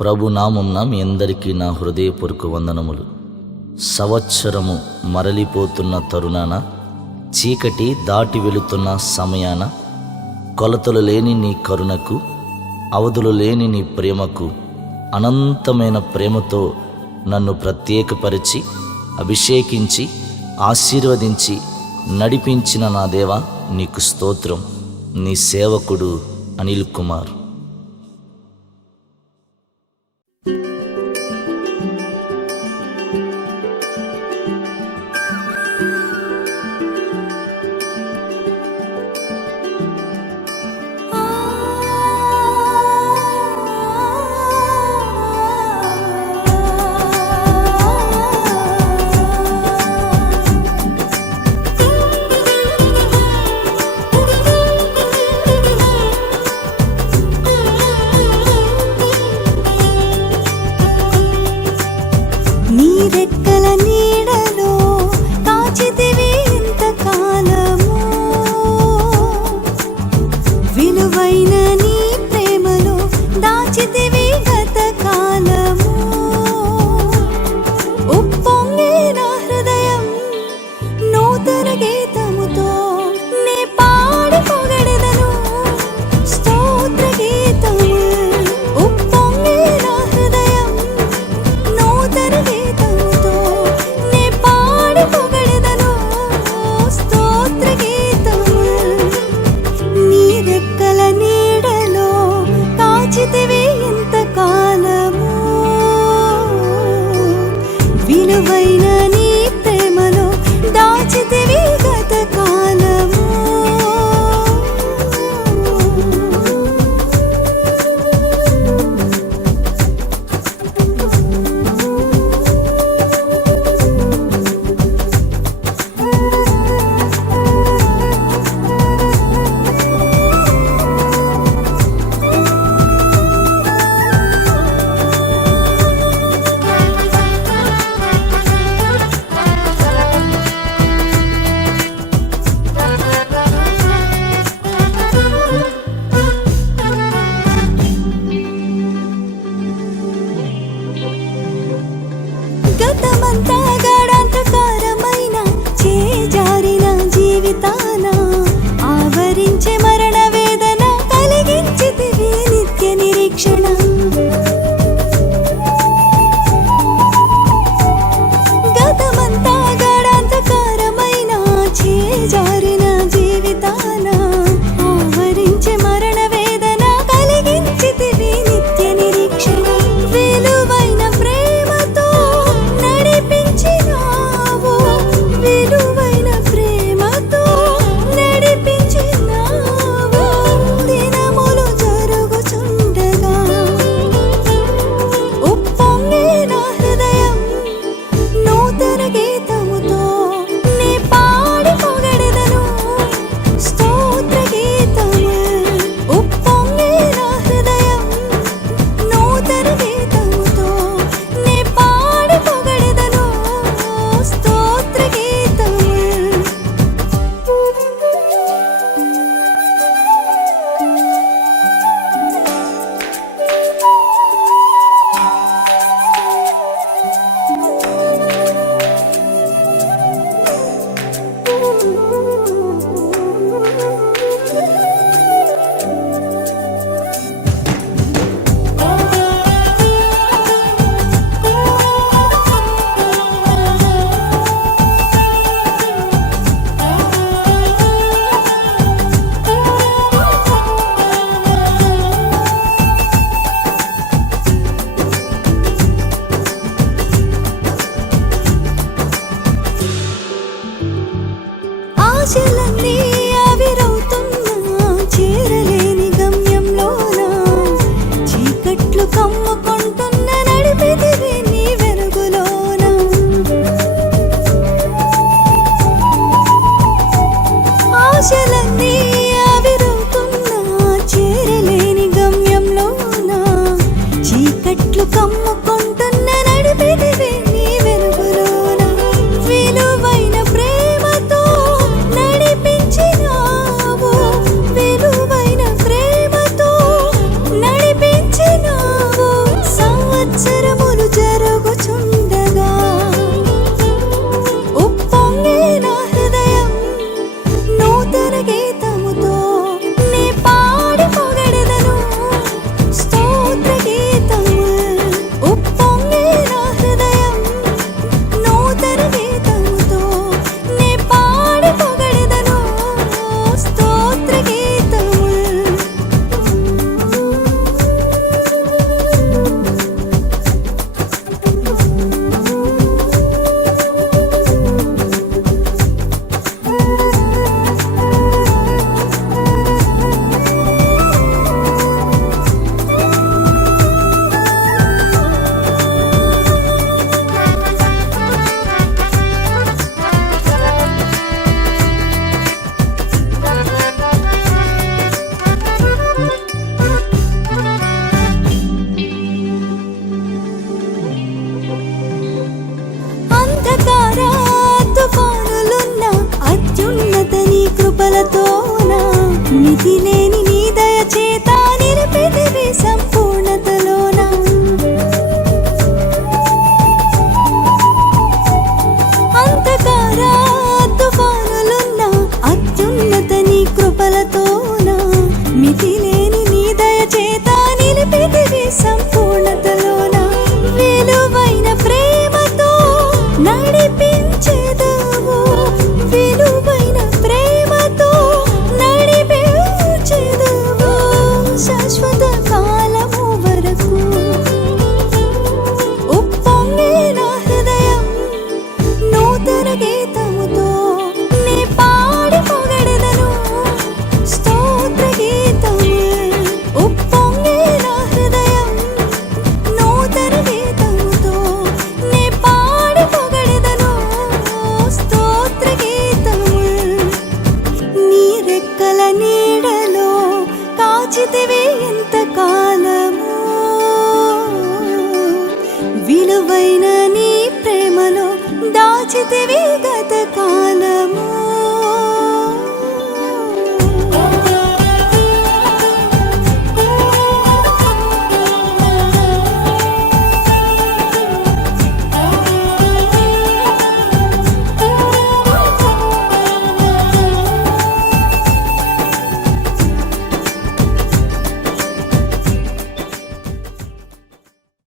ప్రభు నామున్న మీ అందరికీ నా హృదయపూర్వక వందనములు. సంవత్సరము మరలిపోతున్న తరుణాన చీకటి దాటి వెళుతున్న సమయాన కొలతలు లేని నీ కరుణకు అవధులు లేని నీ ప్రేమకు అనంతమైన ప్రేమతో నన్ను ప్రత్యేకపరిచి అభిషేకించి ఆశీర్వదించి నడిపించిన నా దేవ నీకు స్తోత్రం. నీ సేవకుడు అనిల్ కుమార్. 忘记了你。mi. విలువైన నీ ప్రేమలో దాచితివి గతకా